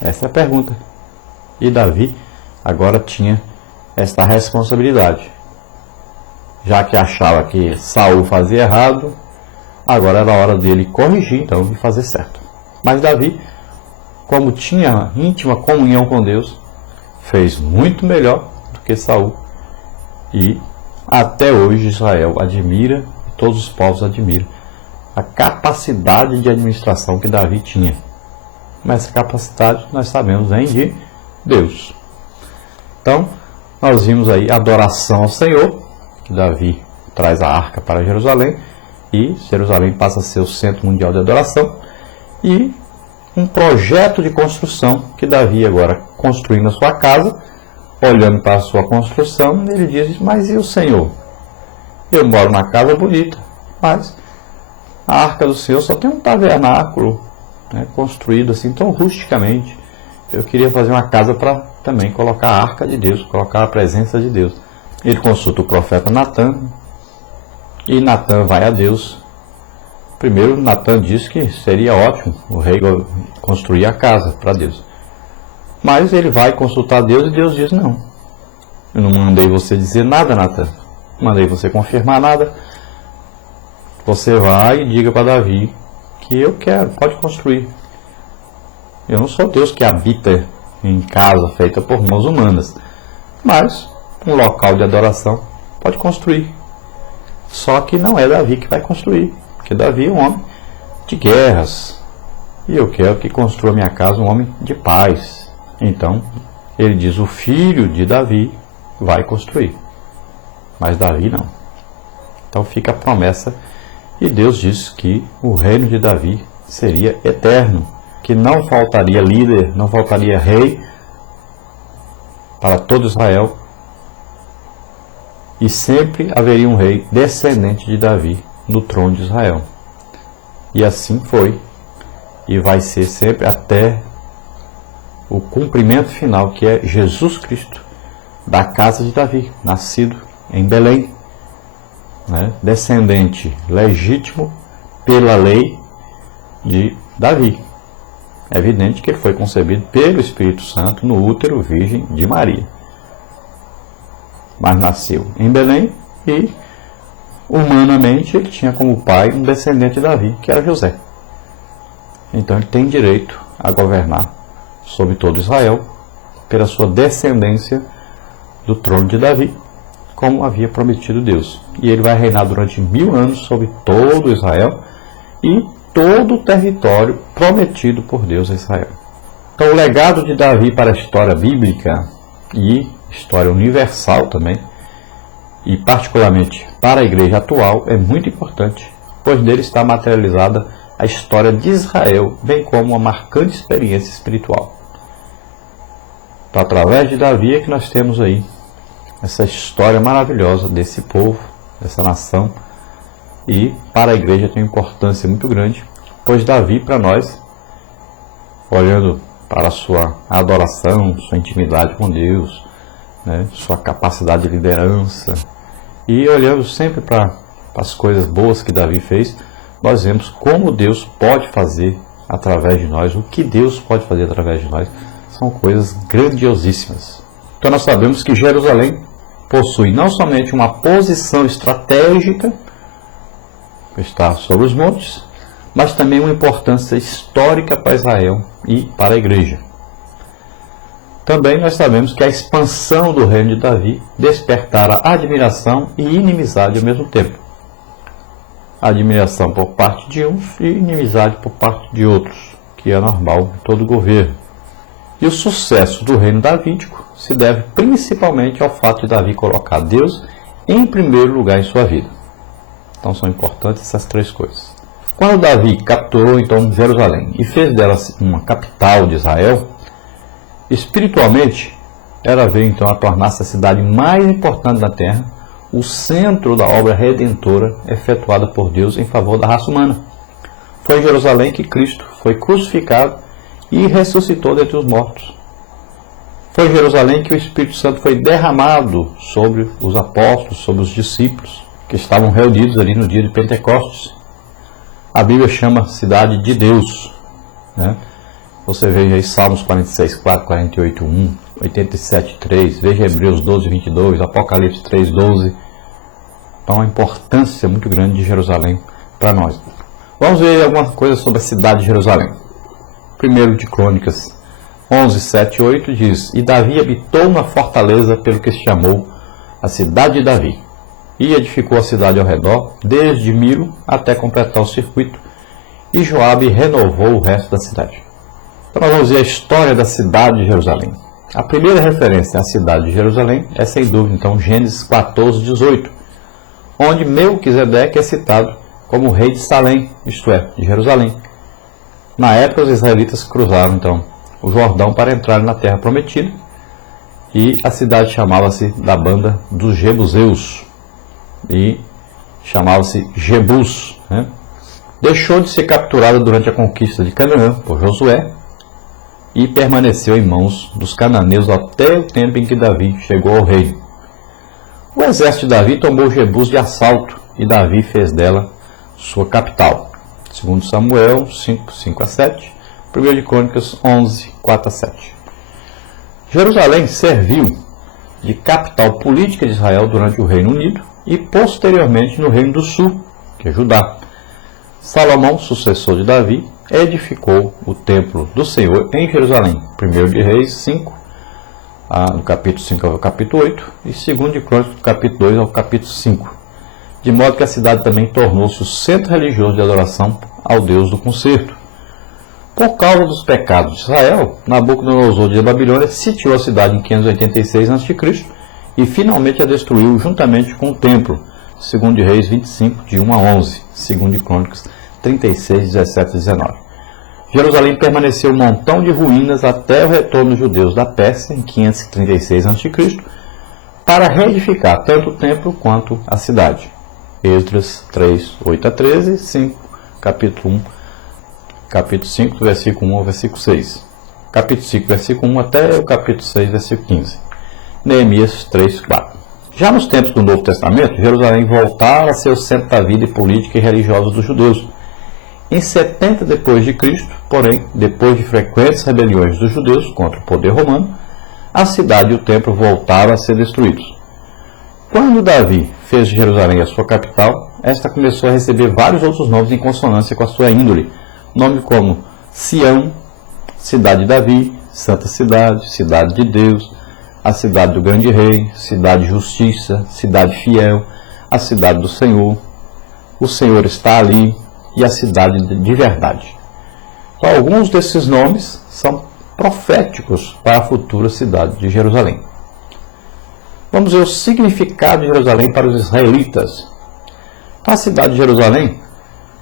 Essa é a pergunta. E Davi agora tinha esta responsabilidade. Já que achava que Saul fazia errado, agora era a hora dele corrigir então e fazer certo. Mas Davi, como tinha íntima comunhão com Deus, fez muito melhor do que Saul. E até hoje Israel admira, todos os povos admiram, a capacidade de administração que Davi tinha. Mas essa capacidade nós sabemos vem de Deus. Então, nós vimos aí a adoração ao Senhor, que Davi traz a arca para Jerusalém, e Jerusalém passa a ser o centro mundial de adoração, e um projeto de construção que Davi agora construindo a sua casa, olhando para a sua construção, ele diz, mas e o Senhor? Eu moro numa casa bonita, mas a arca do Senhor só tem um tabernáculo, né, construído assim tão rusticamente. Eu queria fazer uma casa para também colocar a arca de Deus, colocar a presença de Deus. Ele consulta o profeta Natã, e Natã vai a Deus. Primeiro, Natã diz que seria ótimo o rei construir a casa para Deus. Mas ele vai consultar Deus e Deus diz, não. Eu não mandei você dizer nada, Natã. Não mandei você confirmar nada. Você vai e diga para Davi que eu quero, pode construir. Eu não sou Deus que habita em casa feita por mãos humanas. Mas um local de adoração pode construir. Só que não é Davi que vai construir. Porque Davi é um homem de guerras. E eu quero que construa minha casa um homem de paz. Então, ele diz, o filho de Davi vai construir. Mas Davi não. Então fica a promessa. E Deus diz que o reino de Davi seria eterno. Que não faltaria líder, não faltaria rei para todo Israel. E sempre haveria um rei descendente de Davi no trono de Israel. E assim foi. E vai ser sempre até o cumprimento final, que é Jesus Cristo, da casa de Davi, nascido em Belém, né? Descendente legítimo pela lei de Davi. É evidente que ele foi concebido pelo Espírito Santo no útero virgem de Maria. Mas nasceu em Belém e, humanamente, ele tinha como pai um descendente de Davi, que era José. Então ele tem direito a governar sobre todo Israel pela sua descendência do trono de Davi, como havia prometido Deus. E ele vai reinar durante 1000 anos sobre todo Israel e todo o território prometido por Deus a Israel. Então o legado de Davi para a história bíblica e história universal também, e particularmente para a igreja atual, é muito importante, pois nele está materializada a história de Israel, bem como uma marcante experiência espiritual. Então, através de Davi é que nós temos aí essa história maravilhosa desse povo, dessa nação, e para a igreja tem uma importância muito grande, pois Davi, para nós, olhando para a sua adoração, sua intimidade com Deus, né, sua capacidade de liderança, e olhando sempre para as coisas boas que Davi fez, nós vemos como Deus pode fazer através de nós, o que Deus pode fazer através de nós, são coisas grandiosíssimas. Então nós sabemos que Jerusalém possui não somente uma posição estratégica, está sobre os montes, mas também uma importância histórica para Israel e para a igreja. Também nós sabemos que a expansão do reino de Davi despertara admiração e inimizade ao mesmo tempo. Admiração por parte de uns e inimizade por parte de outros, que é normal em todo governo. E o sucesso do reino davídico se deve principalmente ao fato de Davi colocar Deus em primeiro lugar em sua vida. Então são importantes essas três coisas. Quando Davi capturou então Jerusalém e fez dela uma capital de Israel, espiritualmente ela veio então a tornar-se a cidade mais importante da terra, o centro da obra redentora efetuada por Deus em favor da raça humana. Foi em Jerusalém que Cristo foi crucificado e ressuscitou dentre os mortos. Foi em Jerusalém que o Espírito Santo foi derramado sobre os apóstolos, sobre os discípulos, que estavam reunidos ali no dia de Pentecostes. A Bíblia chama cidade de Deus, né? Você veja aí Salmos 46, 4, 48, 1, 87, 3, veja Hebreus 12, 22, Apocalipse 3, 12. Então, a importância muito grande de Jerusalém para nós. Vamos ver alguma coisa sobre a cidade de Jerusalém. Primeiro de Crônicas 11, 7 e 8 diz: E Davi habitou na fortaleza pelo que se chamou a cidade de Davi, e edificou a cidade ao redor, desde Milo até completar o circuito, e Joabe renovou o resto da cidade. Então nós vamos ver a história da cidade de Jerusalém. A primeira referência à cidade de Jerusalém é, sem dúvida, então, Gênesis 14, 18, onde Melquisedeque é citado como rei de Salém, isto é, de Jerusalém. Na época, os israelitas cruzaram, então, o Jordão para entrar na terra prometida, e a cidade chamava-se da banda dos Jebuseus, e chamava-se Jebus, né? Deixou de ser capturada durante a conquista de Canaã por Josué e permaneceu em mãos dos cananeus até o tempo em que Davi chegou ao reino. O exército de Davi tomou Jebus de assalto e Davi fez dela sua capital. Segundo Samuel 5, 5 a 7, 1 de Crônicas 11, 4 a 7. Jerusalém serviu de capital política de Israel durante o Reino Unido e posteriormente no Reino do Sul, que é Judá. Salomão, sucessor de Davi, edificou o templo do Senhor em Jerusalém. 1 de Reis 5, do capítulo 5 ao capítulo 8, e 2 de Crônicas, do capítulo 2 ao capítulo 5. De modo que a cidade também tornou-se o centro religioso de adoração ao Deus do concerto. Por causa dos pecados de Israel, Nabucodonosor de Babilônia sitiou a cidade em 586 a.C. e finalmente a destruiu juntamente com o templo. 2 de Reis 25, de 1 a 11, 2 de Crônicas 36, 17 e 19. Jerusalém permaneceu um montão de ruínas até o retorno dos judeus da Pérsia em 536 a.C. para reedificar tanto o templo quanto a cidade. Esdras 3, 8 a 13, 5, capítulo 1, capítulo 5, versículo 1 ao versículo 6. Capítulo 5, versículo 1 até o capítulo 6, versículo 15. Neemias 3, 4. Já nos tempos do Novo Testamento, Jerusalém voltara a ser o centro da vida política e religiosa dos judeus. Em 70 depois de Cristo, porém, depois de frequentes rebeliões dos judeus contra o poder romano, a cidade e o templo voltaram a ser destruídos. Quando Davi fez de Jerusalém a sua capital, esta começou a receber vários outros nomes em consonância com a sua índole, nomes como Sião, Cidade de Davi, Santa Cidade, Cidade de Deus, a Cidade do Grande Rei, Cidade de Justiça, Cidade Fiel, a Cidade do Senhor, o Senhor está ali e a Cidade de Verdade. Então, alguns desses nomes são proféticos para a futura cidade de Jerusalém. Vamos ver o significado de Jerusalém para os israelitas. A cidade de Jerusalém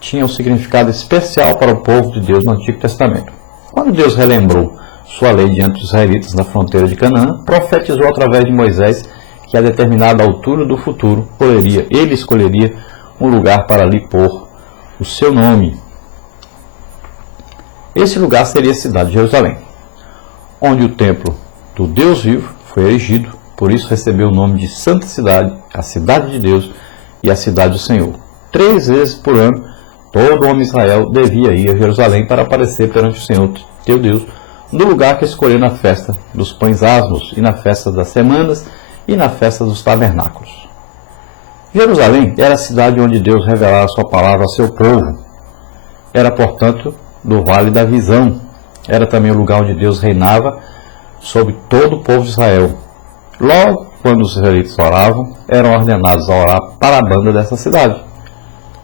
tinha um significado especial para o povo de Deus no Antigo Testamento. Quando Deus relembrou sua lei diante dos israelitas na fronteira de Canaã, profetizou através de Moisés que a determinada altura do futuro ele escolheria um lugar para ali pôr o seu nome. Esse lugar seria a cidade de Jerusalém, onde o templo do Deus vivo foi erigido, por isso recebeu o nome de Santa Cidade, a Cidade de Deus e a Cidade do Senhor. 3 vezes por ano, todo homem de Israel devia ir a Jerusalém para aparecer perante o Senhor, teu Deus, no lugar que escolheu na festa dos pães asmos, e na festa das semanas, e na festa dos tabernáculos. Jerusalém era a cidade onde Deus revelara a sua palavra ao seu povo. Era, portanto, do Vale da Visão. Era também o lugar onde Deus reinava sobre todo o povo de Israel. Logo, quando os israelitas oravam, eram ordenados a orar para a banda dessa cidade.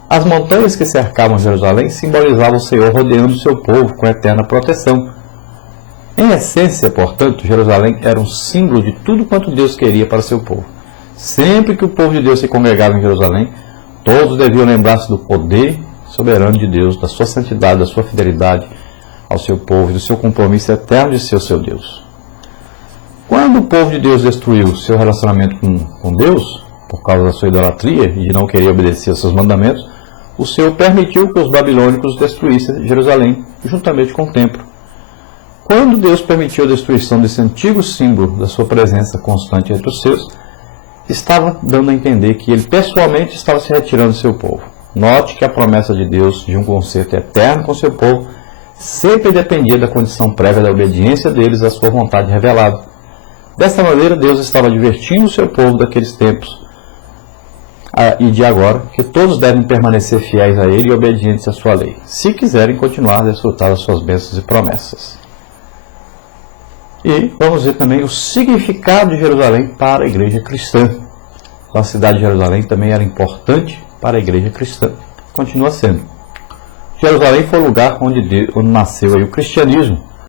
As montanhas que cercavam Jerusalém simbolizavam o Senhor rodeando o seu povo com eterna proteção. Em essência, portanto, Jerusalém era um símbolo de tudo quanto Deus queria para seu povo. Sempre que o povo de Deus se congregava em Jerusalém, todos deviam lembrar-se do poder soberano de Deus, da sua santidade, da sua fidelidade ao seu povo e do seu compromisso eterno de ser o seu Deus. Quando o povo de Deus destruiu seu relacionamento com Deus, por causa da sua idolatria e de não querer obedecer aos seus mandamentos, o Senhor permitiu que os babilônicos destruíssem Jerusalém, juntamente com o templo. Quando Deus permitiu a destruição desse antigo símbolo da sua presença constante entre os seus, estava dando a entender que ele pessoalmente estava se retirando do seu povo. Note que a promessa de Deus de um concerto eterno com seu povo sempre dependia da condição prévia da obediência deles à sua vontade revelada. Desta maneira, Deus estava advertindo o seu povo daqueles tempos e de agora, que todos devem permanecer fiéis a Ele e obedientes à sua lei, se quiserem continuar a desfrutar das suas bênçãos e promessas. E vamos ver também o significado de Jerusalém para a igreja cristã. Então, a cidade de Jerusalém também era importante para a igreja cristã, continua sendo. Jerusalém foi o lugar onde nasceu aí o cristianismo,